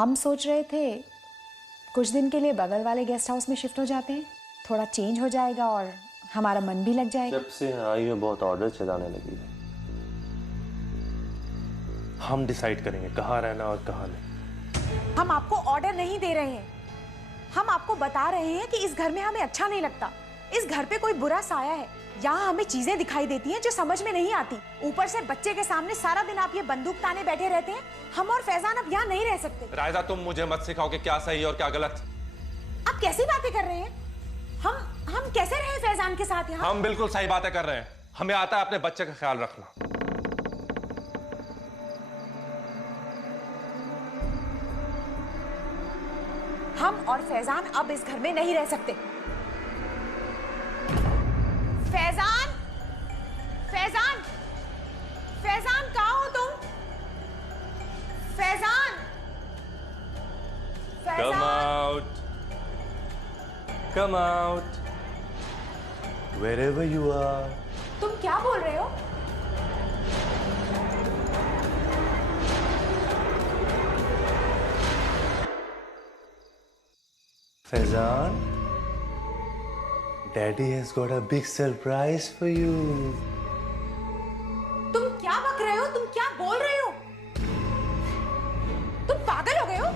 हम सोच रहे थे कुछ दिन के लिए बगल वाले गेस्ट हाउस में शिफ्ट हो जाते हैं, थोड़ा चेंज हो जाएगा और हमारा मन भी लग जाएगा। जब से आई है बहुत ऑर्डर चलाने लगी है। हम डिसाइड करेंगे कहाँ रहना और कहाँ नहीं। हम आपको ऑर्डर नहीं दे रहे हैं, हम आपको बता रहे हैं कि इस घर में हमें अच्छा नहीं लगता। इस घर पे कोई बुरा साया है। यहाँ हमें चीजें दिखाई देती हैं जो समझ में नहीं आती। ऊपर से बच्चे के सामने सारा दिन आप ये बंदूक ताने बैठे रहते हैं। हम और फैजान अब यहाँ नहीं रह सकते। रायजा, तुम मुझे मत सिखाओ कि क्या सही और क्या गलत। आप कैसी बातें कर रहे हैं? हम कैसे रहे फैजान के साथ यहाँ? हम बिल्कुल सही बातें कर रहे हैं। हमें आता है अपने बच्चे का ख्याल रखना। हम और फैजान अब इस घर में नहीं रह सकते। फैजान, फैजान, फैजान कहाँ हो तुम? Faizan, Come out. Come out. Wherever you are. तुम क्या बोल रहे हो? Faizan, Daddy has got a big surprise for you. तुम क्या बक रहे हो? तुम क्या बोल रहे हो? तुम पागल हो गए हो?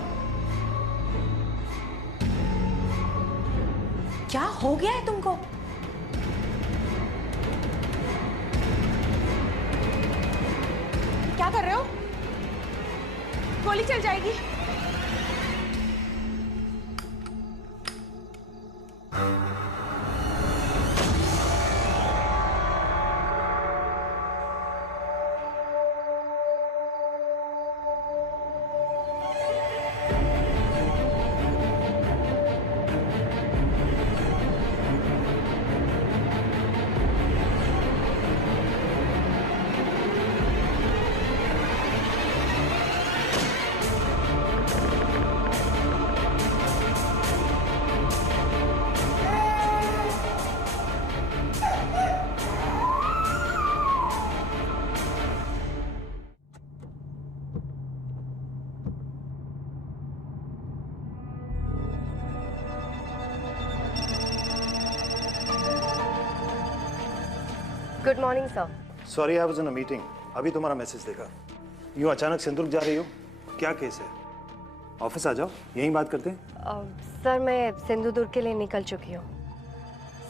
क्या हो गया है तुमको? क्या कर रहे हो? गोली चल जाएगी। Good morning sir. Sorry, I was in a meeting. अभी तुम्हारा मैसेज देखा। यूँ अचानक सिंदूर जा रही हो, क्या केस है? ऑफिस आ जाओ, यहीं बात करते हैं। सर मैं सिंधुदुर्ग के लिए निकल चुकी हूँ।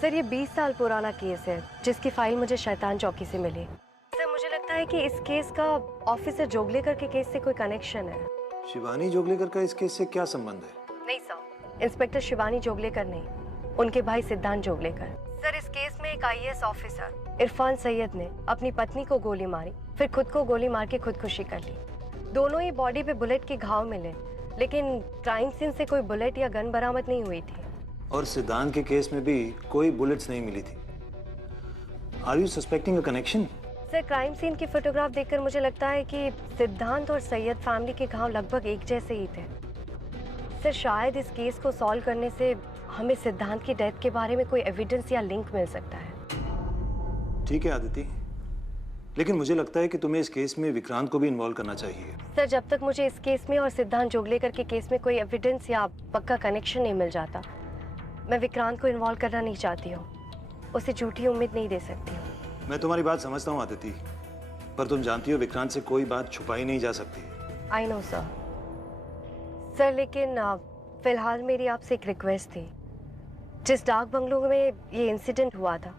सर ये 20 साल पुराना केस है जिसकी फाइल मुझे शैतान चौकी से मिली। सर मुझे लगता है कि इस केस का ऑफिसर जोगलेकर के केस से कोई कनेक्शन है। शिवानी जोगलेकर का इस केस से क्या संबंध है? नहीं सर, इंस्पेक्टर शिवानी जोगलेकर नहीं, उनके भाई सिद्धांत जोगलेकर। सर इस केस में एक IAS ऑफिसर इरफान सैयद ने अपनी पत्नी को गोली मारी, फिर खुद को गोली मार के खुदकुशी कर ली। दोनों ही बॉडी पे बुलेट के घाव मिले, लेकिन क्राइम सीन से कोई बुलेट या गन बरामद नहीं हुई थी। और सिद्धांत के केस में भी कोई बुलेट्स नहीं मिली थी। Are you suspecting a connection? Sir crime scene की फोटोग्राफ देखकर मुझे लगता है कि सिद्धांत और सैयद फैमिली के घाव लगभग एक जैसे ही थे। सर शायद इस केस को सॉल्व करने से हमें सिद्धांत की डेथ के बारे में कोई एविडेंस या लिंक मिल सकता है। ठीक है आदिति, लेकिन मुझे लगता है कि तुम्हें इस केस में विक्रांत को भी इन्वॉल्व करना चाहिए। सर जब तक मुझे इस केस में और सिद्धांत जोगलेकर के केस में कोई एविडेंस या पक्का कनेक्शन नहीं मिल जाता, मैं विक्रांत को इन्वॉल्व करना नहीं चाहती हूँ। उसे झूठी उम्मीद नहीं दे सकती हूँ। मैं तुम्हारी बात समझता हूँ आदिति, पर तुम जानती हो विक्रांत से कोई बात छुपाई नहीं जा सकती। I know sir. सर लेकिन फिलहाल मेरी आपसे एक रिक्वेस्ट थी। जिस डाक बंगलो में ये इंसिडेंट हुआ था,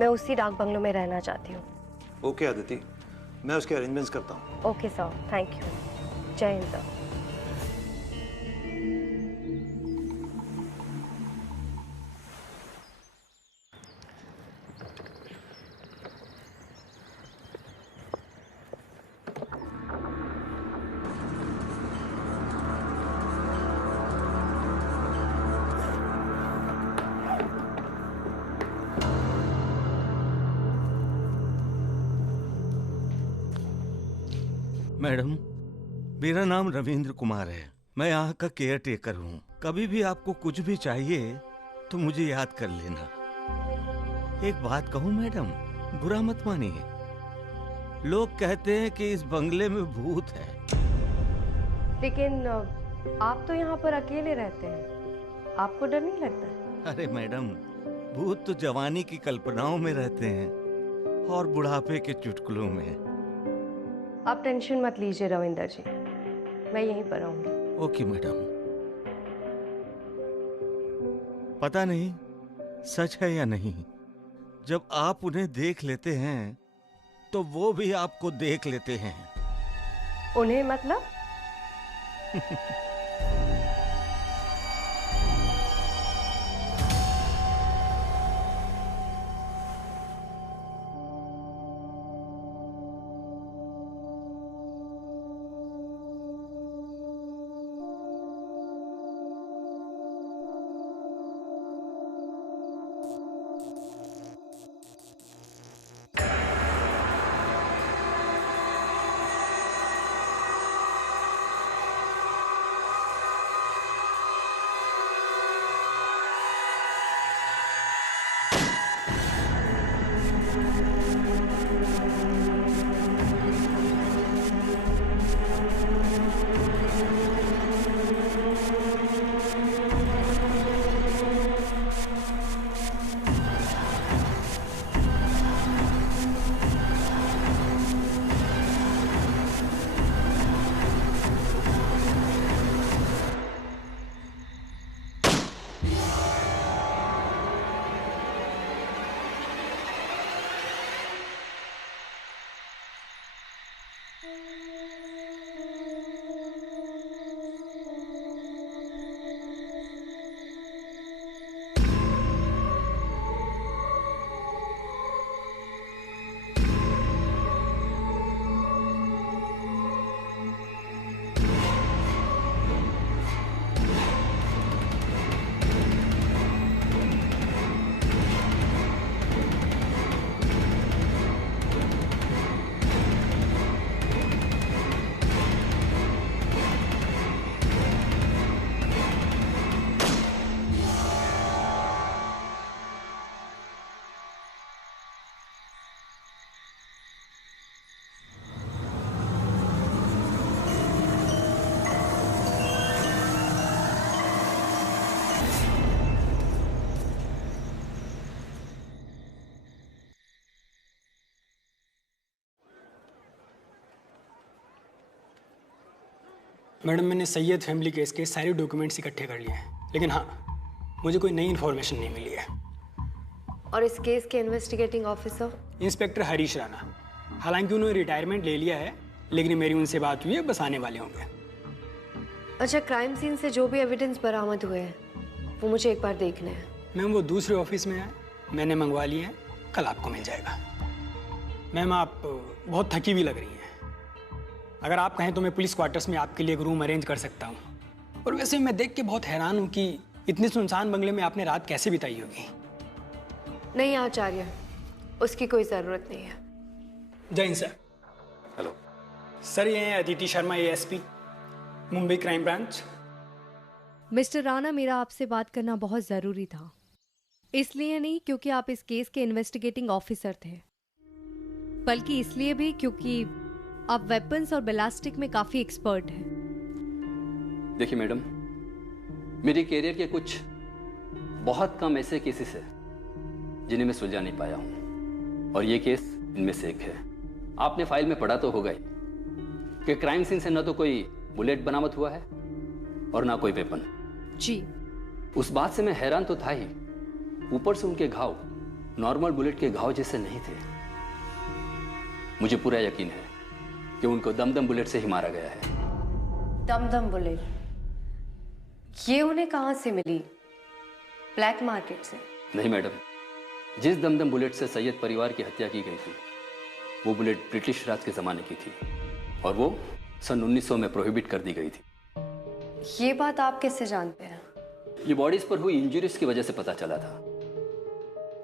मैं उसी डाक बंगलो में रहना चाहती हूँ। ओके आदिति, मैं उसके अरेंजमेंट्स करता हूँ। Okay sir, thank you. जय हिंद सर। मैडम, मेरा नाम रविंद्र कुमार है। मैं यहाँ का केयर टेकर हूँ। कभी भी आपको कुछ भी चाहिए तो मुझे याद कर लेना। एक बात कहूँ मैडम, बुरा मत मानिए, लोग कहते हैं कि इस बंगले में भूत है। लेकिन आप तो यहाँ पर अकेले रहते हैं, आपको डर नहीं लगता? अरे मैडम, भूत तो जवानी की कल्पनाओं में रहते हैं और बुढ़ापे के चुटकुलों में। आप टेंशन मत लीजिए रविंदर जी, मैं यहीं पर रहूंगी। Okay madam. पता नहीं सच है या नहीं, जब आप उन्हें देख लेते हैं तो वो भी आपको देख लेते हैं। उन्हें मतलब? मैडम, मैंने सैयद फैमिली केस के सारे डॉक्यूमेंट्स इकट्ठे कर लिए हैं, लेकिन हाँ, मुझे कोई नई इन्फॉर्मेशन नहीं मिली है। और इस केस के investigating officer? Inspector Harish Rana. हालांकि उन्होंने रिटायरमेंट ले लिया है, लेकिन मेरी उनसे बात हुई है, बस आने वाले होंगे। अच्छा, क्राइम सीन से जो भी एविडेंस बरामद हुए हैं वो मुझे एक बार देखने हैं। मैम, वो दूसरे ऑफिस में है, मैंने मंगवा लिए हैं, कल आपको मिल जाएगा। मैम, आप बहुत थकी हुई लग रही हैं। अगर आप कहें तो मैं पुलिस क्वार्टर्स में आपके लिए एक रूम अरेंज कर सकता हूँ। और वैसे मैं देख के बहुत हैरान हूँ कि इतने सुनसान बंगले में आपने रात कैसे बिताई होगी। नहीं आचार्य, उसकी कोई ज़रूरत नहीं है। जय हिंद सर। हेलो सर, ये हैं Aditi Sharma, ASP, Mumbai crime branch. Mister Rana, मेरा आपसे बात करना बहुत ज़रूरी था। इसलिए नहीं क्योंकि आप इस केस के इन्वेस्टिगेटिंग ऑफिसर थे, बल्कि इसलिए भी क्योंकि आप वेपन्स और बैलिस्टिक में काफ़ी एक्सपर्ट हैं। देखिए मैडम, मेरे कैरियर के कुछ बहुत कम ऐसे केसेस हैं जिन्हें मैं सुलझा नहीं पाया हूँ, और ये केस इनमें से एक है। आपने फाइल में पढ़ा तो होगा ही कि क्राइम सीन से न तो कोई बुलेट बरामद हुआ है और ना कोई वेपन। जी। उस बात से मैं हैरान तो था ही, ऊपर से उनके घाव नॉर्मल बुलेट के घाव जैसे नहीं थे। मुझे पूरा यकीन है कि उनको दमदम बुलेट से ही मारा गया है। दमदम बुलेट? ये उन्हें कहाँ से मिली? ब्लैक मार्केट से? नहीं मैडम, जिस दमदम बुलेट से सैयद परिवार की हत्या की गई थी वो बुलेट ब्रिटिश राज के ज़माने की थी और वो सन 1900 में प्रोहिबिट कर दी गई थी। ये बात आप कैसे जानते हैं? ये बॉडीज पर हुई इंजरीज की वजह से पता चला था,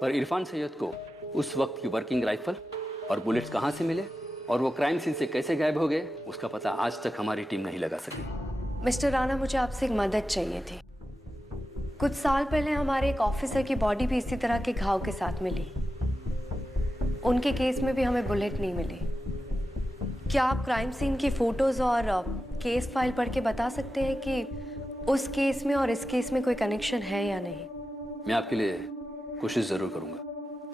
पर इरफान सैयद को उस वक्त की वर्किंग राइफल और बुलेट्स कहाँ से मिले और वो क्राइम सीन से कैसे गायब हो गए, उसका पता आज तक हमारी टीम नहीं लगा सकी। मिस्टर राणा, मुझे आपसे एक मदद चाहिए थी। कुछ साल पहले हमारे एक ऑफिसर की बॉडी भी इसी तरह के घाव के साथ मिली। उनके केस में भी हमें बुलेट नहीं मिली। क्या आप क्राइम सीन की फोटोज और केस फाइल पढ़ के बता सकते हैं कि उस केस में और इस केस में कोई कनेक्शन है या नहीं? मैं आपके लिए कोशिश ज़रूर करूँगा।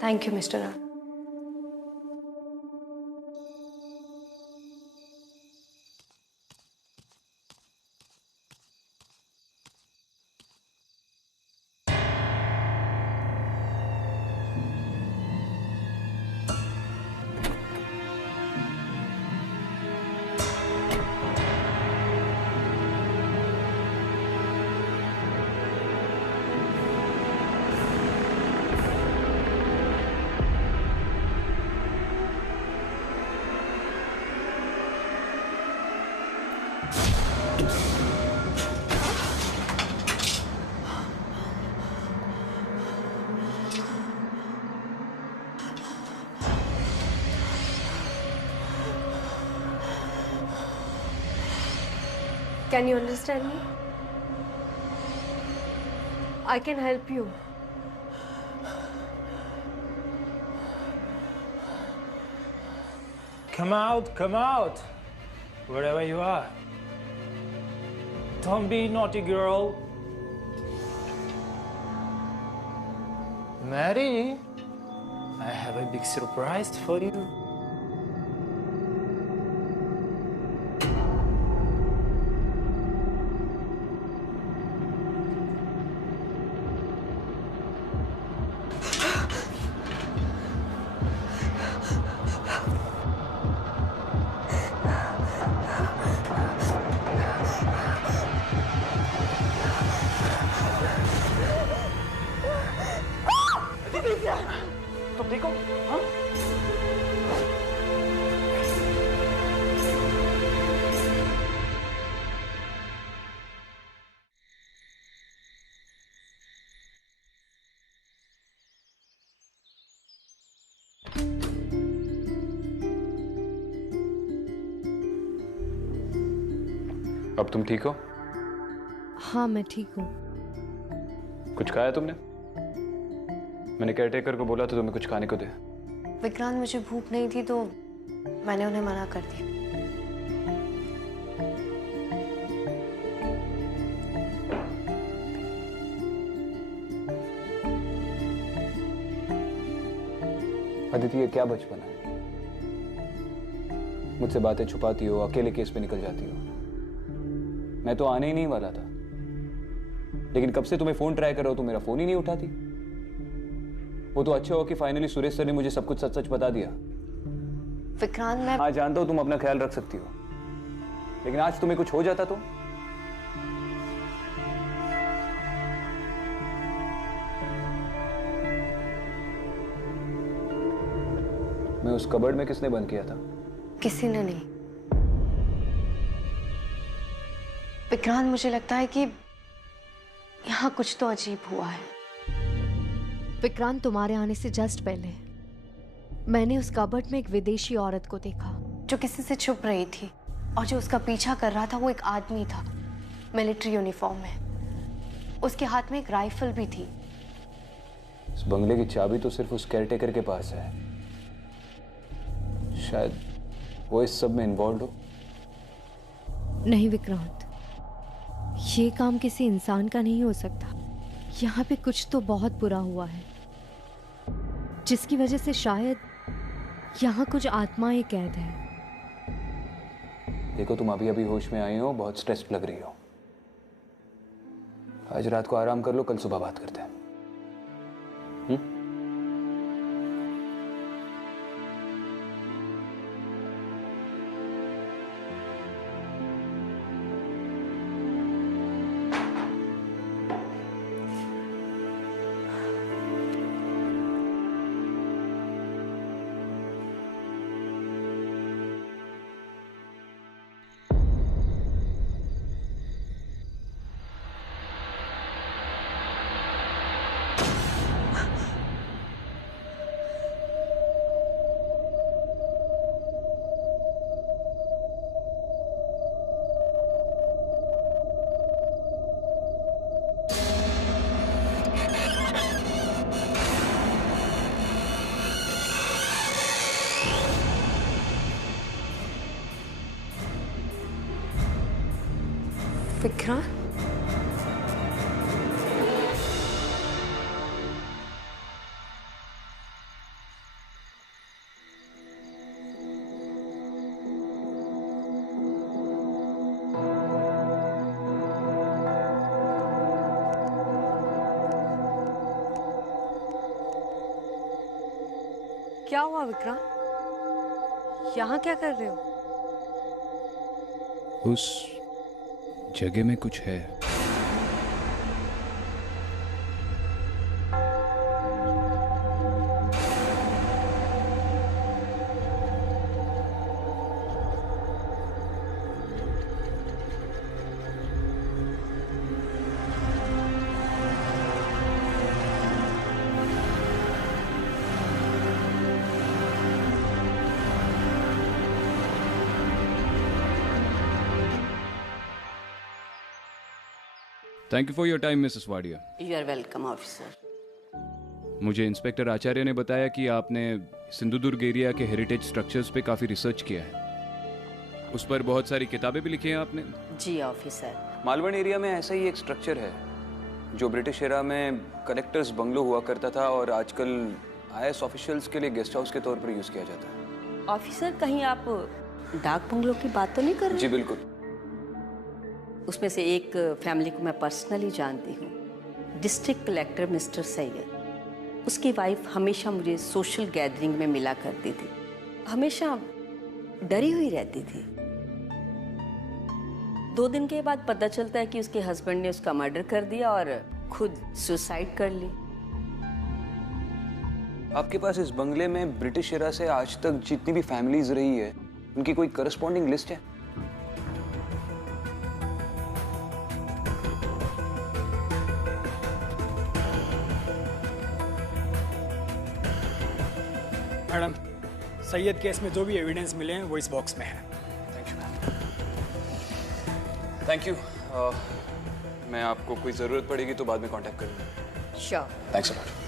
Thank you mister Rana. Can you understand me? I can help you. Come out, wherever you are. Don't be naughty, girl. Mary, I have a big surprise for you. तुम देखो, हाँ? अब तुम ठीक हो? हाँ मैं ठीक हूँ। कुछ खाया तुमने? मैंने केयरटेकर को बोला था तुम्हें कुछ खाने को दे। विक्रांत, मुझे भूख नहीं थी तो मैंने उन्हें मना कर दिया। अदिति, ये क्या बचपन है? मुझसे बातें छुपाती हो, अकेले केस पे निकल जाती हो। मैं तो आने ही नहीं वाला था, लेकिन कब से तुम्हें फोन ट्राई कर रहा हो, तुम मेरा फोन ही नहीं उठाती। वो तो अच्छा हो कि फाइनली सुरेश सर ने मुझे सब कुछ सच सच बता दिया। विक्रांत, मैं हाँ जानता हूँ तुम अपना ख्याल रख सकती हो, लेकिन आज तुम्हें कुछ हो जाता तो? मैं उस कबर्ड में किसने बंद किया था? किसी ने नहीं। विक्रांत, मुझे लगता है कि यहाँ कुछ तो अजीब हुआ है। विक्रांत, तुम्हारे आने से जस्ट पहले मैंने उस कबर्ड में एक विदेशी औरत को देखा जो किसी से छुप रही थी, और जो उसका पीछा कर रहा था वो एक आदमी था, मिलिट्री यूनिफॉर्म में। उसके हाथ में एक राइफल भी थी। इस बंगले की चाबी तो सिर्फ उस केयरटेकर के पास है। शायद वो इस सब में इन्वॉल्व हो। नहीं विक्रांत, ये काम किसी इंसान का नहीं हो सकता। यहाँ पे कुछ तो बहुत बुरा हुआ है, जिसकी वजह से शायद यहाँ कुछ आत्माएं कैद है। देखो, तुम अभी अभी होश में आई हो, बहुत स्ट्रेस्ड लग रही हो। आज रात को आराम कर लो, कल सुबह बात करते हैं। विक्रांत, क्या हुआ विक्रांत? यहाँ क्या कर रहे हो? उस जगह में कुछ है। Thank you for your time Mrs Wadia. You are welcome officer. मुझे इंस्पेक्टर आचार्य ने बताया कि आपने सिंधुदुर्ग एरिया के हेरिटेज स्ट्रक्चर्स पे काफ़ी रिसर्च किया है। उस पर बहुत सारी किताबें भी लिखी हैं आपने। जी ऑफिसर। मालवण एरिया में ऐसा ही एक स्ट्रक्चर है जो ब्रिटिश एरा में कलेक्टर्स बंगलो हुआ करता था और आजकल आईएएस ऑफिशियल्स के लिए गेस्ट हाउस के तौर पर यूज़ किया जाता है। ऑफिसर, कहीं आप डाक बंगलो की बात तो नहीं कर रहे? जी बिल्कुल। उसमें से एक फैमिली को मैं पर्सनली जानती हूँ, डिस्ट्रिक्ट कलेक्टर मिस्टर सैयद। उसकी वाइफ हमेशा मुझे सोशल गैदरिंग में मिला करती थी, हमेशा डरी हुई रहती थी। 2 दिन के बाद पता चलता है कि उसके हस्बैंड ने उसका मर्डर कर दिया और खुद सुसाइड कर ली। आपके पास इस बंगले में ब्रिटिश एरा से आज तक जितनी भी फैमिलीज रही है उनकी कोई करस्पॉन्डिंग लिस्ट है? मैडम, सैयद केस में जो भी एविडेंस मिले हैं वो इस बॉक्स में है। Thank you. मैं आपको कोई ज़रूरत पड़ेगी तो बाद में कांटेक्ट करूँगा। श्योर। Thanks a lot.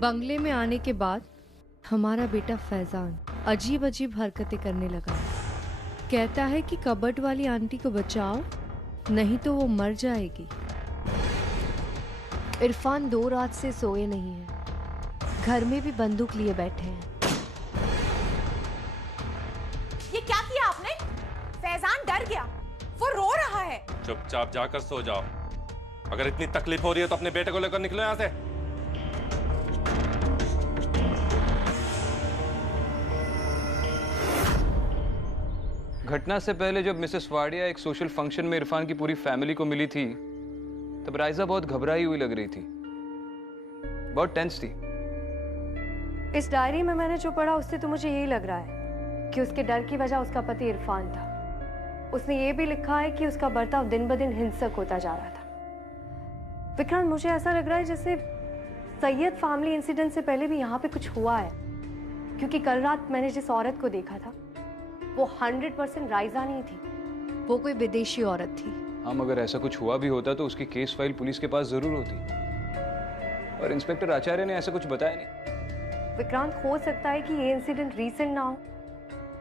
बंगले में आने के बाद हमारा बेटा फैजान अजीब अजीब हरकतें करने लगा। कहता है कि कबर्ड वाली आंटी को बचाओ नहीं तो वो मर जाएगी। इरफान 2 रात से सोए नहीं है, घर में भी बंदूक लिए बैठे हैं। ये क्या किया आपने? फैजान डर गया, वो रो रहा है। चुपचाप जाकर सो जाओ। अगर इतनी तकलीफ हो रही है तो अपने बेटे को लेकर निकलो यहाँ से। घटना से पहले जब मिसेस वाडिया एक सोशल फंक्शन में इरफान की पूरी फैमिली को मिली थी तब राइजा बहुत घबराई हुई लग रही थी, बहुत टेंस थी। इस डायरी में मैंने जो पढ़ा उससे तो मुझे यही लग रहा है कि उसके डर की वजह उसका पति इरफान था। उसने ये भी लिखा है कि उसका बर्ताव दिन ब दिन हिंसक होता जा रहा था। विक्रांत, मुझे ऐसा लग रहा है जैसे सैयद फैमिली इंसिडेंट से पहले भी यहाँ पे कुछ हुआ है, क्योंकि कल रात मैंने जिस औरत को देखा था वो 100% राइजा नहीं थी, वो कोई विदेशी औरत थी। हम अगर ऐसा कुछ हुआ भी होता तो उसकी केस फाइल पुलिस के पास जरूर होती, और इंस्पेक्टर आचार्य ने ऐसा कुछ बताया नहीं। विक्रांत, हो सकता है कि ये इंसिडेंट रीसेंट ना हो।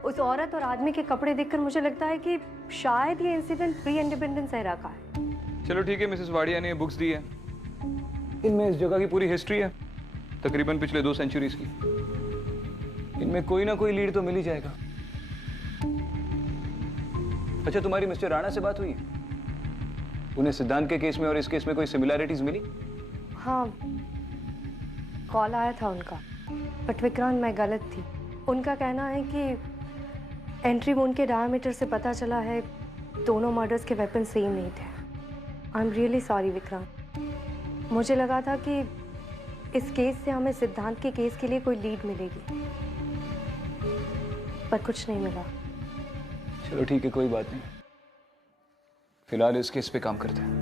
उस औरत और आदमी के कपड़े देखकर मुझे लगता है कि शायद ये इंसिडेंट प्री इंडिपेंडेंस एरा का है। चलो ठीक है, मिसेस वाडिया ने ये बुक्स दी है, इनमें इस जगह की पूरी हिस्ट्री है, तकरीबन पिछले 2 सेंचुरीज की। इनमें कोई ना कोई लीड तो मिल ही जाएगा। अच्छा, तुम्हारी मिस्टर राणा से बात हुई? उन्हें सिद्धांत के केस में और इस केस में कोई सिमिलैरिटीज मिली? हाँ, कॉल आया था उनका, बट विक्रांत मैं गलत थी। उनका कहना है कि एंट्री वुंड के डायमीटर से पता चला है दोनों मर्डर्स के वेपन सेम नहीं थे। I am really sorry Vikrant, मुझे लगा था कि इस केस से हमें सिद्धांत के केस के लिए कोई लीड मिलेगी, पर कुछ नहीं मिला। चलो ठीक है, कोई बात नहीं। फिलहाल इस केस पे काम करते हैं।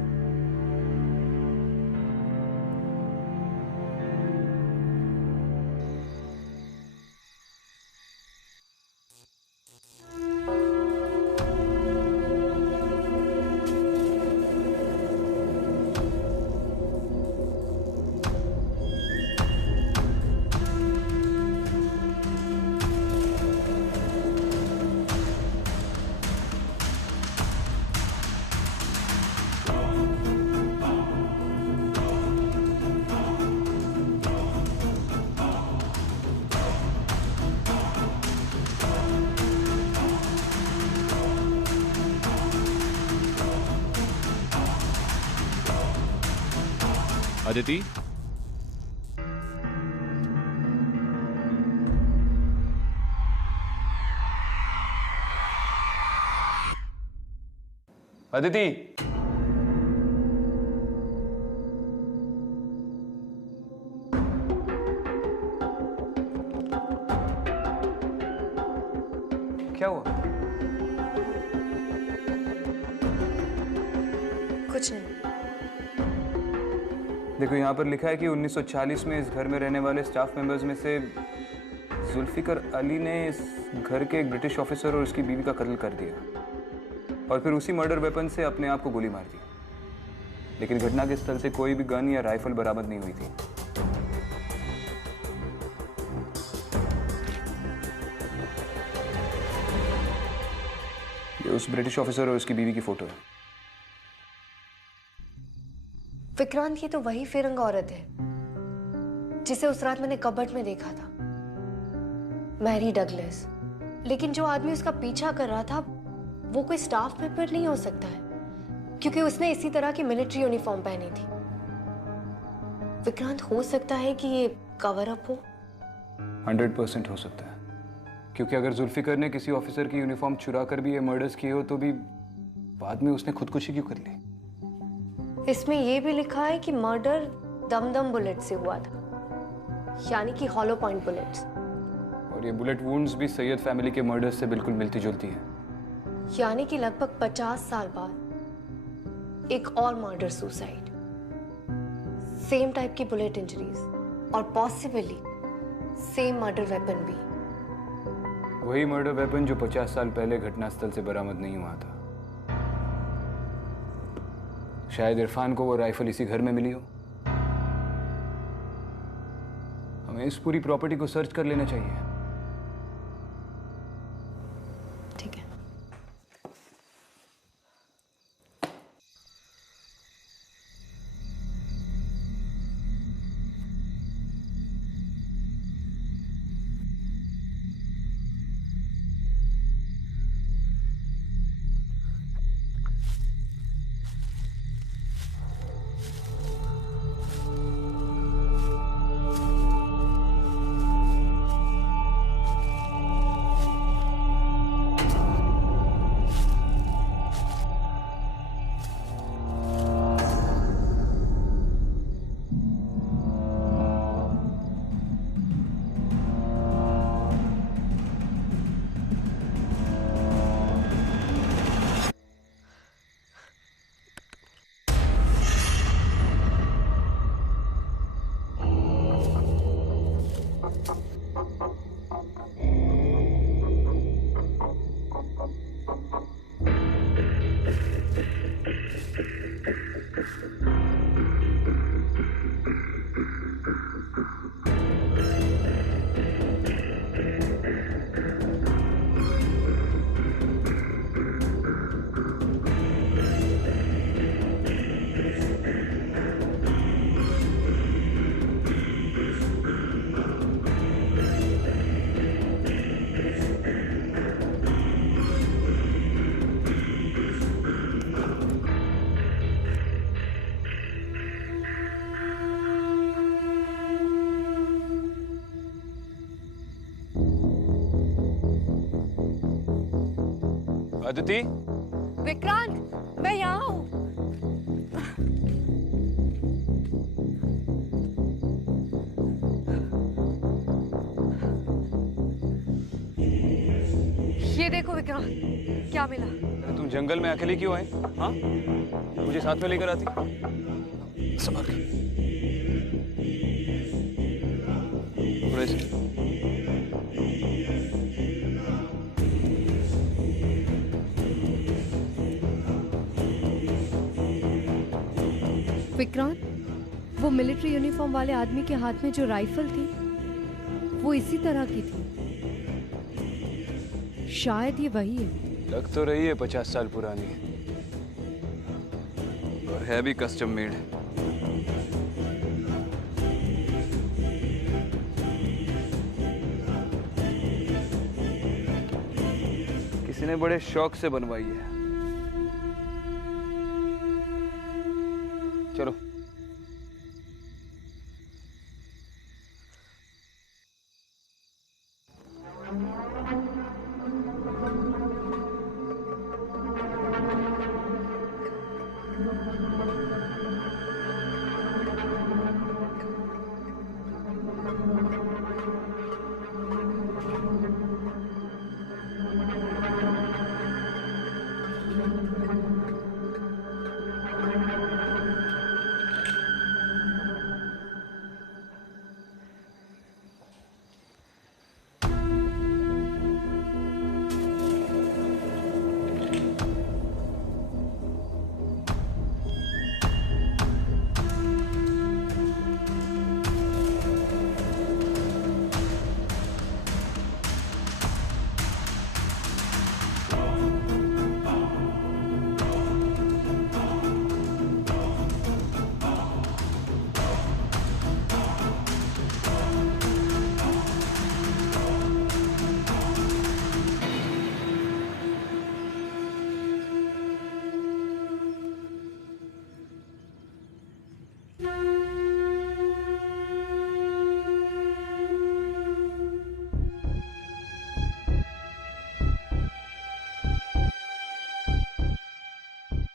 अदिति, अदिति, क्या हुआ? कुछ नहीं। देखो, यहाँ पर लिखा है कि 1940 में इस घर में रहने वाले स्टाफ मेंबर्स में से जुल्फिकर अली ने इस घर के एक ब्रिटिश ऑफिसर और उसकी बीवी का कत्ल कर दिया और फिर उसी मर्डर वेपन से अपने आप को गोली मार दी। लेकिन घटना के स्थल से कोई भी गन या राइफल बरामद नहीं हुई थी। ये उस ब्रिटिश ऑफिसर और उसकी बीवी की फोटो है। विक्रांत, की तो वही फिरंग औरत है जिसे उस रात मैंने कबर्ड में देखा था, मैरी डगलस। लेकिन जो आदमी उसका पीछा कर रहा था वो कोई स्टाफ मेंबर नहीं हो सकता है, क्योंकि उसने इसी तरह की मिलिट्री यूनिफॉर्म पहनी थी। विक्रांत, हो सकता है कि ये कवर अप हो। 100% हो सकता है, क्योंकि अगर जुल्फिकर ने किसी ऑफिसर की यूनिफॉर्म चुरा कर भी ये मर्डर्स किए हो तो भी बाद में उसने खुदकुशी क्यों कर ली? इसमें यह भी लिखा है कि मर्डर दम बुलेट से हुआ था, यानी कि हॉलो पॉइंट बुलेट्स। और ये बुलेट वुंड्स भी सैयद फैमिली के मर्डर्स से बिल्कुल मिलती जुलती हैं। यानी कि लगभग 50 साल बाद एक और मर्डर सुसाइड, सेम टाइप की बुलेट इंजरीज और पॉसिबली सेम मर्डर वेपन भी। वही मर्डर वेपन जो 50 साल पहले घटनास्थल से बरामद नहीं हुआ था। शायद इरफान को वो राइफल इसी घर में मिली हो। हमें इस पूरी प्रॉपर्टी को सर्च कर लेना चाहिए। ठीक है। अदिति, विक्रांत, मैं यहाँ हूँ। ये देखो विक्रांत, क्या मिला। अरे तुम जंगल में अकेले क्यों आए? हाँ, मुझे साथ में लेकर आती। संभाल के। थोड़ा से। विक्रांत, वो मिलिट्री यूनिफॉर्म वाले आदमी के हाथ में जो राइफल थी वो इसी तरह की थी। शायद ये वही है। लग तो रही है 50 साल पुरानी, और है भी कस्टम मेड। किसी ने बड़े शौक से बनवाई है। चलो।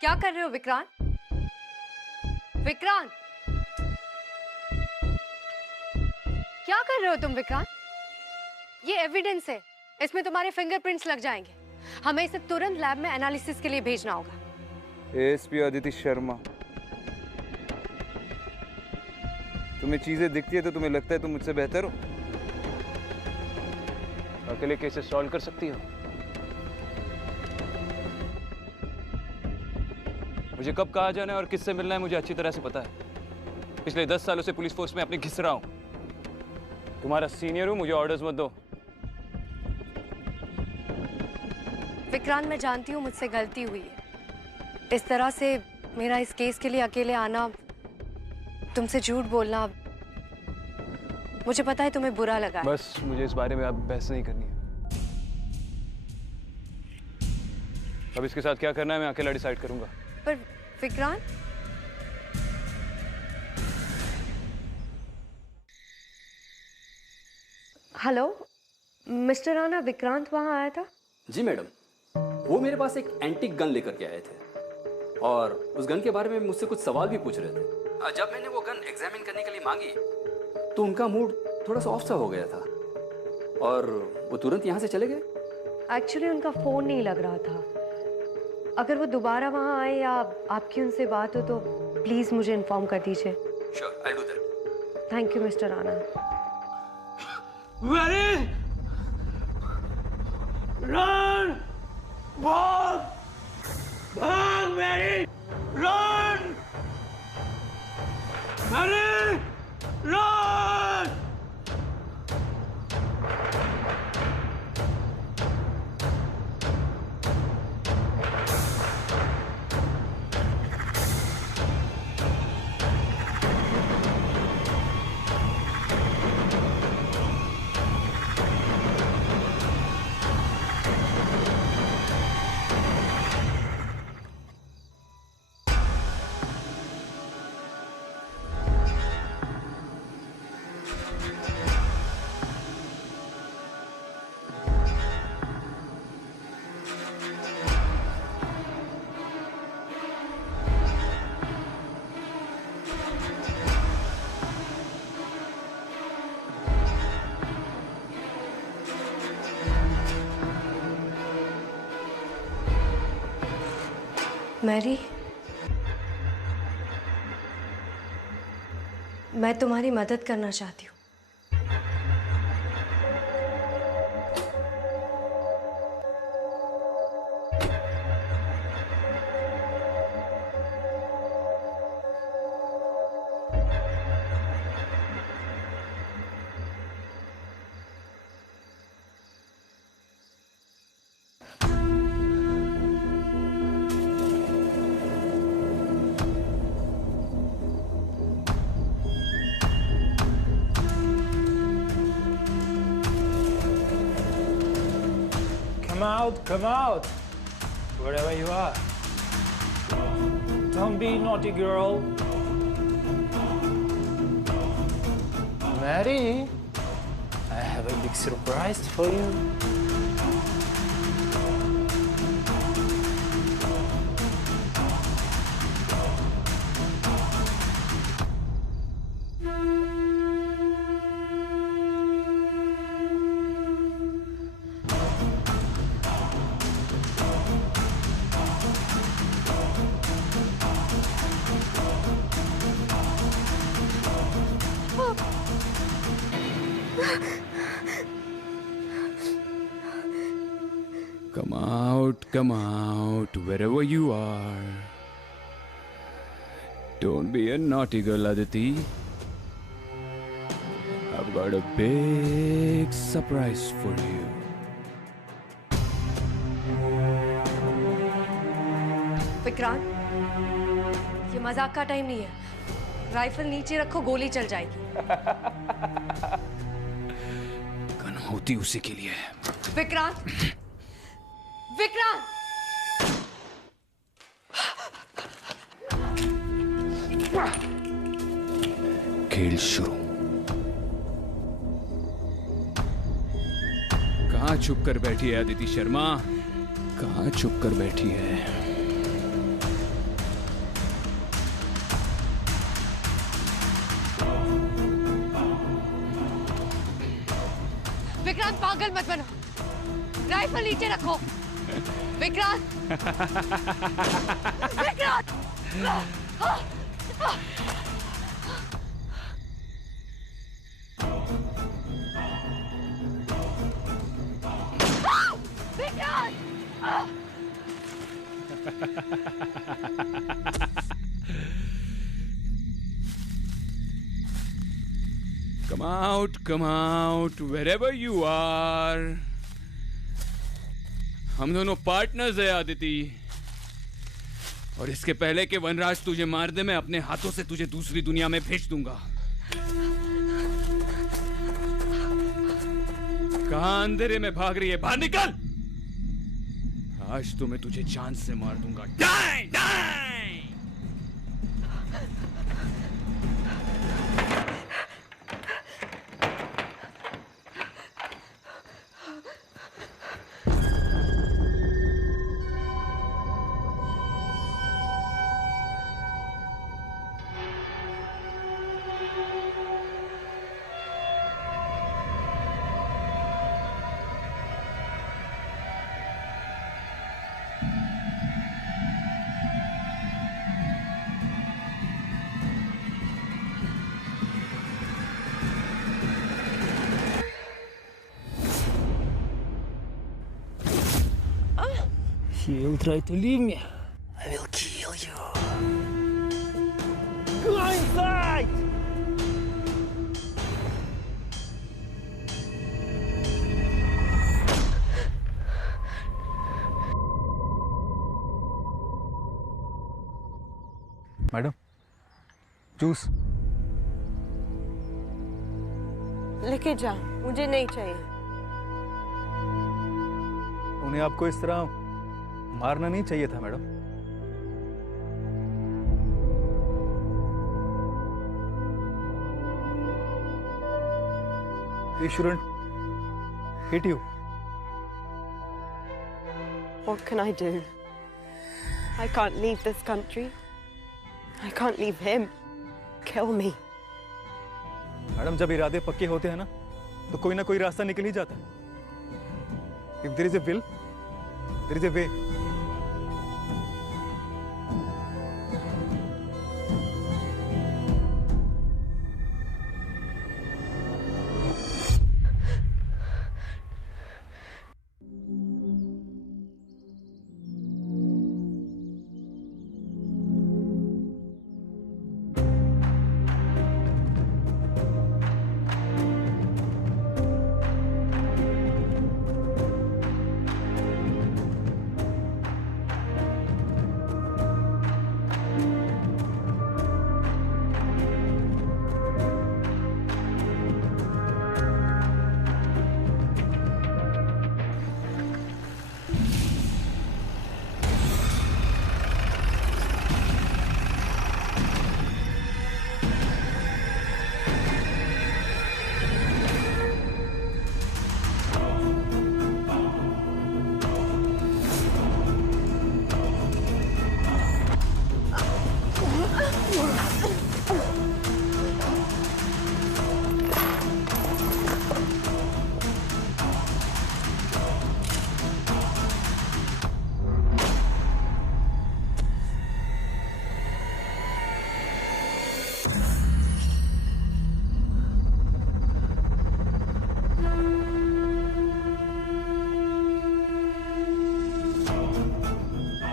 क्या कर रहे हो विक्रांत? विक्रांत, क्या कर रहे हो तुम विक्रांत? ये एविडेंस है, इसमें तुम्हारे फिंगरप्रिंट्स लग जाएंगे। हमें इसे तुरंत लैब में एनालिसिस के लिए भेजना होगा। एएसपी अदिति शर्मा, तुम्हें चीजें दिखती है तो तुम्हें लगता है तुम मुझसे बेहतर हो? अकेले केसेस सॉल्व कर सकती हो? मुझे कब कहा जाना है और किससे मिलना है मुझे अच्छी तरह से पता है। पिछले 10 सालों से पुलिस फोर्स में अपने घिस रहा हूं। तुम्हारा सीनियर हूं, मुझे ऑर्डर्स मत दो। विक्रांत, मैं जानती हूँ मुझसे गलती हुई है। इस तरह से मेरा इस केस के लिए अकेले आना, तुमसे झूठ बोलना, मुझे पता है तुम्हें बुरा लगा है। बस मुझे इस बारे में अब बहस नहीं करनी है। अब इसके साथ क्या करना है मैं अकेला डिसाइड करूंगा। पर विक्रांत, हेलो मिस्टर राणा, विक्रांत वहां आया था? जी मैडम, वो मेरे पास एक एंटीक गन लेकर के आए थे और उस गन के बारे में मुझसे कुछ सवाल भी पूछ रहे थे। जब मैंने वो गन एग्जामिन करने के लिए मांगी तो उनका मूड थोड़ा सा ऑफ सा हो गया था और वो तुरंत यहाँ से चले गए। एक्चुअली उनका फोन नहीं लग रहा था। अगर वो दोबारा वहां आए या आपकी उनसे बात हो तो प्लीज मुझे इन्फॉर्म कर दीजिए। Sure, I will do that. Thank you mister Rana. Run! भाग! भाग Mary! Run! Mary! Run! Mary, मैं तुम्हारी मदद करना चाहती हूँ। Come out, wherever you are. Don't be naughty, girl. Mary, I have a big surprise for you. Come out, wherever you are. Don't be a naughty girl, Aditi. I've got a big surprise for you. Vikrant, ये मजाक का time नहीं है। Rifle नीचे रखो, गोली चल जाएगी। गन होती उसी के लिए। विक्रांत, विक्रांत! खेल शुरू। कहाँ छुप कर बैठी है अदिति शर्मा? कहाँ छुप कर बैठी है? विक्रांत, पागल मत बनो। राइफल नीचे रखो। Vikrant! Vikrant! Come out, wherever you are. हम दोनों पार्टनर्स हैं आदिति, और इसके पहले कि वनराज तुझे मार दे, मैं अपने हाथों से तुझे दूसरी दुनिया में भेज दूंगा। कहां अंधेरे में भाग रही है? बाहर निकल! आज तो मैं तुझे जान से मार दूंगा। Die, die! If you try to leave me, I will kill you. Go inside! Madam, juice. लेके जा, मुझे नहीं चाहिए। उन्हें आपको इस तरह मारना नहीं चाहिए था madam. He shouldn't hit you. What can I do? I can't leave this country. I can't leave him. Kill me. Madam, जब इरादे पक्के होते हैं ना, तो कोई ना कोई रास्ता निकल ही जाता है। If there is a will, there is a way.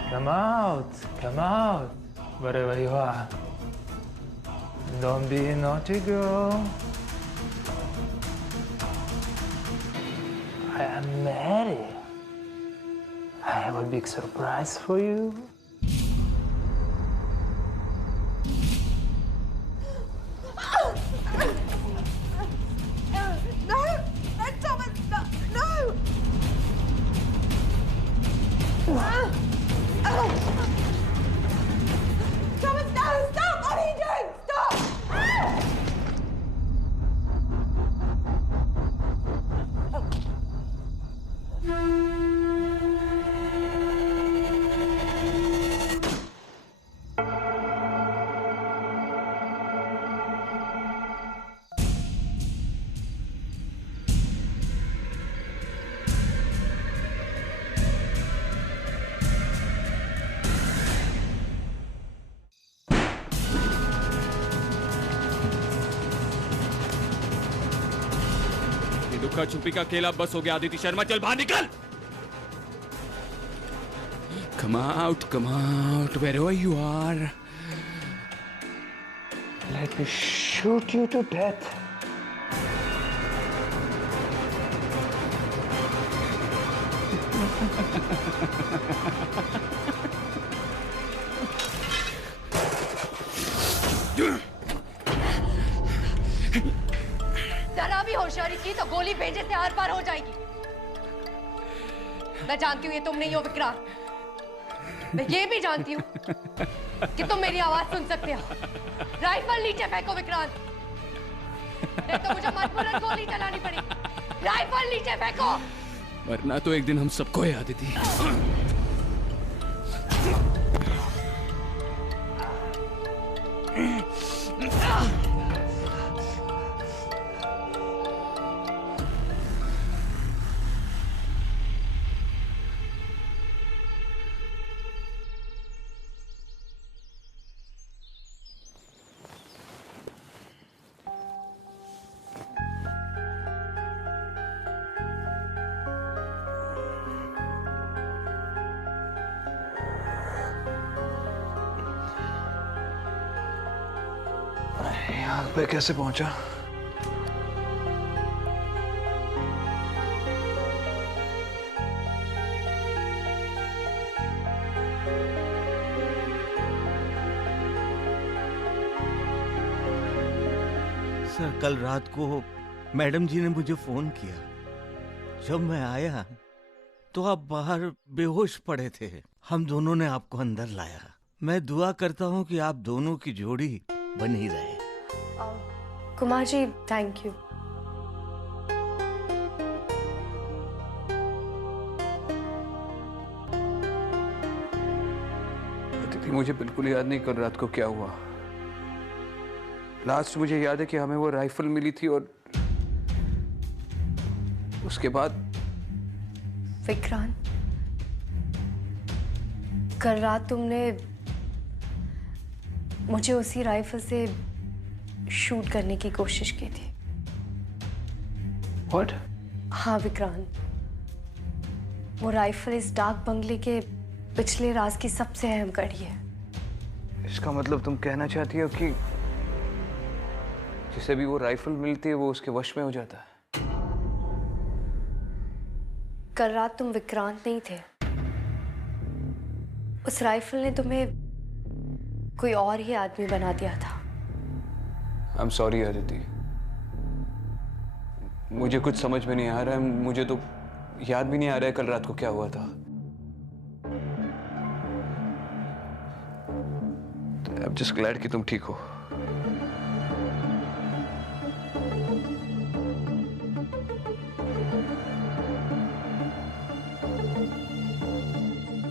Come out, come out, wherever you are. Don't be a naughty girl. I am Mary. I have a big surprise for you. No! Thomas, no! No! Thomas, no! Stop! What are you doing? Stop! लुक्का छुपी का खेल अब बस हो गया। आदिति शर्मा, चल बाहर निकल। Come out, wherever you are. Let me shoot you to death. जरा भी होशियारी की तो गोली भेजे से आर पार हो जाएगी। मैं जानती हूँ ये तुम नहीं हो विक्रांत। मैं ये भी जानती हूँ कि तुम मेरी आवाज सुन सकते हो। राइफल नीचे फेंको विक्रांत, नहीं तो मुझे मजबूरन गोली चलानी पड़ी। राइफल नीचे फेंको, वरना तो एक दिन हम सबको है आदिति। यहाँ पे कैसे पहुंचा? सर, कल रात को मैडम जी ने मुझे फोन किया। जब मैं आया तो आप बाहर बेहोश पड़े थे। हम दोनों ने आपको अंदर लाया। मैं दुआ करता हूँ कि आप दोनों की जोड़ी बनी रहे। Kumar ji, thank you. अदिति, मुझे बिल्कुल याद नहीं कल रात को क्या हुआ। लास्ट मुझे याद है कि हमें वो राइफल मिली थी और उसके बाद विक्रांत, कल रात तुमने मुझे उसी राइफल से शूट करने की कोशिश की थी। What? हाँ विक्रांत, वो राइफल इस डाक बंगले के पिछले राज की सबसे अहम कड़ी है। इसका मतलब तुम कहना चाहती हो कि जिसे भी वो राइफल मिलती है वो उसके वश में हो जाता है? कल रात तुम विक्रांत नहीं थे। उस राइफल ने तुम्हें कोई और ही आदमी बना दिया था। I'm sorry अदिति, मुझे कुछ समझ में नहीं आ रहा है। मुझे तो याद भी नहीं आ रहा है कल रात को क्या हुआ था। I'm just glad कि तुम ठीक हो।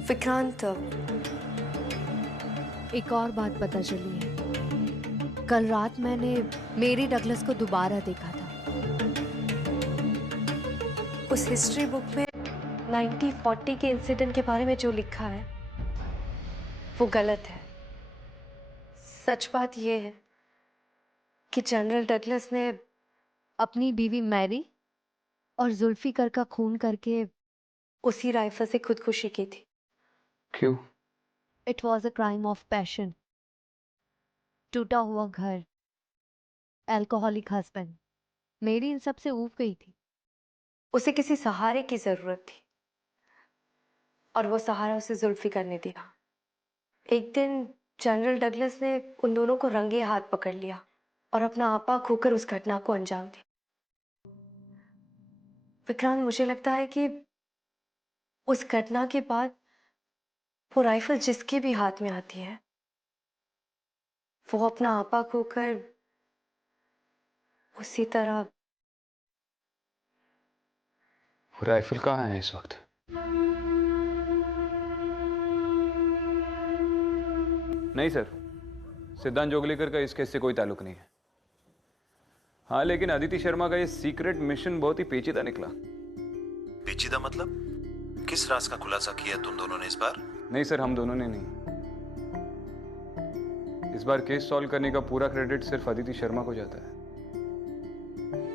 विक्रांत, एक और बात पता चली है। कल रात मैंने मेरी डगलस को दोबारा देखा था। उस हिस्ट्री बुक में 1940 के इंसिडेंट के बारे में जो लिखा है वो गलत है। सच बात यह है कि जनरल डगलस ने अपनी बीवी मैरी और जुल्फिकर का खून करके उसी राइफल से खुदकुशी की थी। क्यों? It was a crime of passion. टूटा हुआ घर, अल्कोहलिक हस्बैंड, मेरी इन सब से ऊब गई थी। उसे किसी सहारे की जरूरत थी और वो सहारा उसे जुल्फिकर ने दिया। एक दिन जनरल डगलस ने उन दोनों को रंगे हाथ पकड़ लिया और अपना आपा खोकर उस घटना को अंजाम दिया। विक्रांत, मुझे लगता है कि उस घटना के बाद वो राइफल जिसके भी हाथ में आती है वो अपना आपा खोकर उसी तरह। वो राइफल कहाँ है इस वक्त? नहीं सर, सिद्धांत जोगलेकर का इस केस से कोई ताल्लुक नहीं है। हाँ, लेकिन अदिति शर्मा का ये सीक्रेट मिशन बहुत ही पेचीदा निकला। पेचीदा मतलब? किस राज का खुलासा किया तुम दोनों ने इस बार? नहीं सर, हम दोनों ने नहीं। इस बार केस सॉल्व करने का पूरा क्रेडिट सिर्फ अदिति शर्मा को जाता है।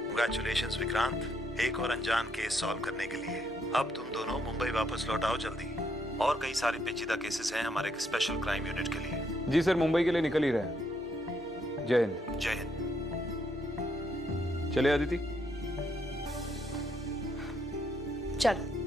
Congratulations विक्रांत, एक और अनजान केस सॉल्व करने के लिए। अब तुम दोनों मुंबई वापस लौट आओ जल्दी। और कई सारे पेचीदा केसेस हैं हमारे स्पेशल क्राइम यूनिट के लिए। जी सर, मुंबई के लिए निकल ही रहे हैं। जय हिंद। जय हिंद। चले अदिति। चल।